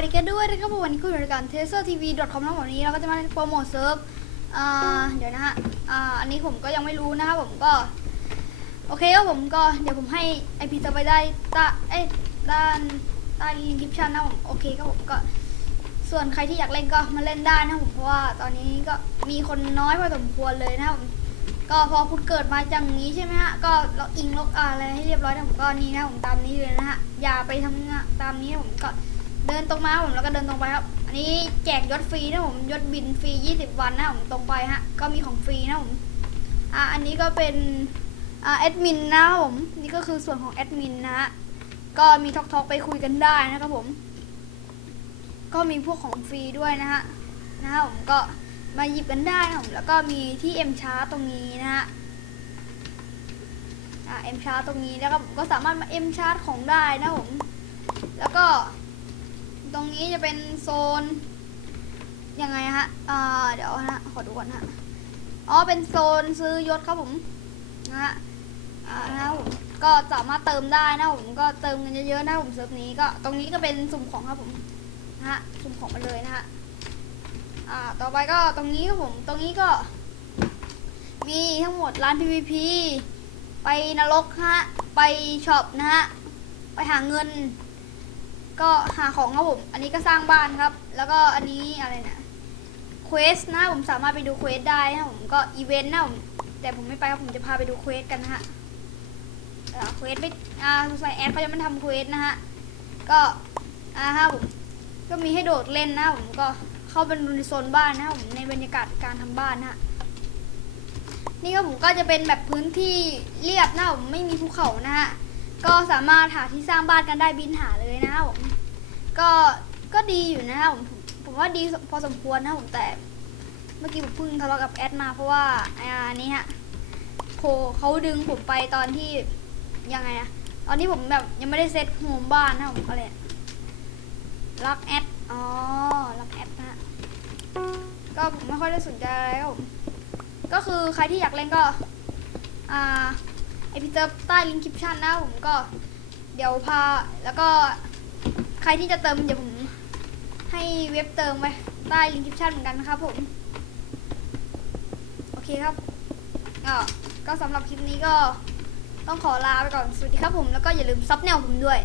วัสดีกันด้วยนะครับผมวันนี้คุณอยู่ในการ testertv.com นะวันนี้เราก็จะมาโปรโมทเซิร์ฟเดี๋ยวนะฮะอ,อันนี้ผมก็ยังไม่รู้นะครับผมก็โอเคครับผมก็เดี๋ยวผมให้ IP เซิร์ฟไปได้ต้เอ้ยด้านใต้ลิงก์คลิปชันนะผมโอเคครับผมก็ส่วนใครที่อยากเล่นก็มาเล่นได้นะผมเพราะว่าตอนนี้ก็มีคนน้อยพอสมควรเลยนะครับผมก็พอคุณเกิดมาจากนี้ใช่ไหมฮะก็ล็อกอิงล็อกอะไรให้เรียบร้อยนะผมก็นี่นะผมตามนี้เลยนะฮะอย่าไปทำงานตามนี้นะผมก็ เดินตรงมาครับผมแล้วก็เดินตรงไปครับ อันนี้แจกยศฟรีนะผมยศบินฟรี 20 วันนะผมตรงไปฮะ ก็มีของฟรีนะผมอ่าอันนี้ก็เป็นอ่าแอดมินนะผมนี่ก็คือส่วนของแอดมินนะฮะก็มีทอกทอกไปคุยกันได้นะครับผม ก็มีพวกของฟรีด้วยนะฮะนะครับผมก็มาหยิบกันได้นะผมแล้วก็มีที่เอ็มชาร์ตรงนี้นะฮะอ่าเอ็มชาร์ตรงนี้แล้วก็ผมก็สามารถมาเอ็มชาร์ตของได้นะผม แล้วก็ ตรงนี้จะเป็นโซนยังไงฮะอ่าเดี๋ยวนะขอดูก่อนนะอ๋อเป็นโซนซื้อยศครับผมนะฮะอ่านะครับผมก็สามารถเติมได้นะผมก็เติมเงินเยอะๆนะผมเซิร์ฟนี้ก็ตรงนี้ก็เป็นสุ่มของครับผมนะฮะสุ่มของมาเลยนะฮะอ่าต่อไปก็ตรงนี้ครับผมตรงนี้ก็ มีทั้งหมดร้าน PVP ไปนรกฮะไปช็อปนะฮะไปหาเงิน ก็หาของครับผม อันนี้ก็สร้างบ้านครับ แล้วก็อันนี้อะไรนะเควสนะผมสามารถไปดูเควสได้นะผมก็อีเวนต์นะผมแต่ผมไม่ไปครับผมจะพาไปดูเควสกันนะฮะเอ่อเควสไม่อ่าสงสัยแอดเขาจะไม่ทำเควสนะฮะ ก็อ่าฮะผมก็มีให้โดดเล่นนะผมก็เข้าไปดูในโซนบ้านนะผมในบรรยากาศการทำบ้านนะฮะนี่ก็ผมก็จะเป็นแบบพื้นที่เรียบนะผมไม่มีภูเขานะฮะ ก็สามารถหาที่สร้างบ้านกันได้บินหาเลยนะครับผมก็ก็ดีอยู่นะครับผมผมว่าดีพอสมควรนะครับผมแต่ เมื่อกี้ผมเพิ่งทะเลาะกับแอดมาเพราะว่าอันนี้ฮะโคเขาดึงผมไปตอนที่ยังไงอะตอนที่ผมแบบยังไม่ได้เซ็ตโฮมบ้านนะผมก็เลยล็อกแอดอ๋อล็อกแอดนะฮะก็ผมไม่ค่อยได้สนใจอะไรผมก็คือใครที่อยากเล่นก็ อ่า ไอพีเจอใต้ลิงก์คลิปชั่นนะผมก็เดี๋ยวพาแล้วก็ใครที่จะเติมเดี๋ยวผมให้เว็บเติมไว้ใต้ลิงก์คลิปชั่นเหมือนกันนะครับผม โอเคครับก็ก็สำหรับคลิปนี้ก็ต้องขอลาไปก่อน สวัสดีครับผม แล้วก็อย่าลืมซับแนวผมด้วย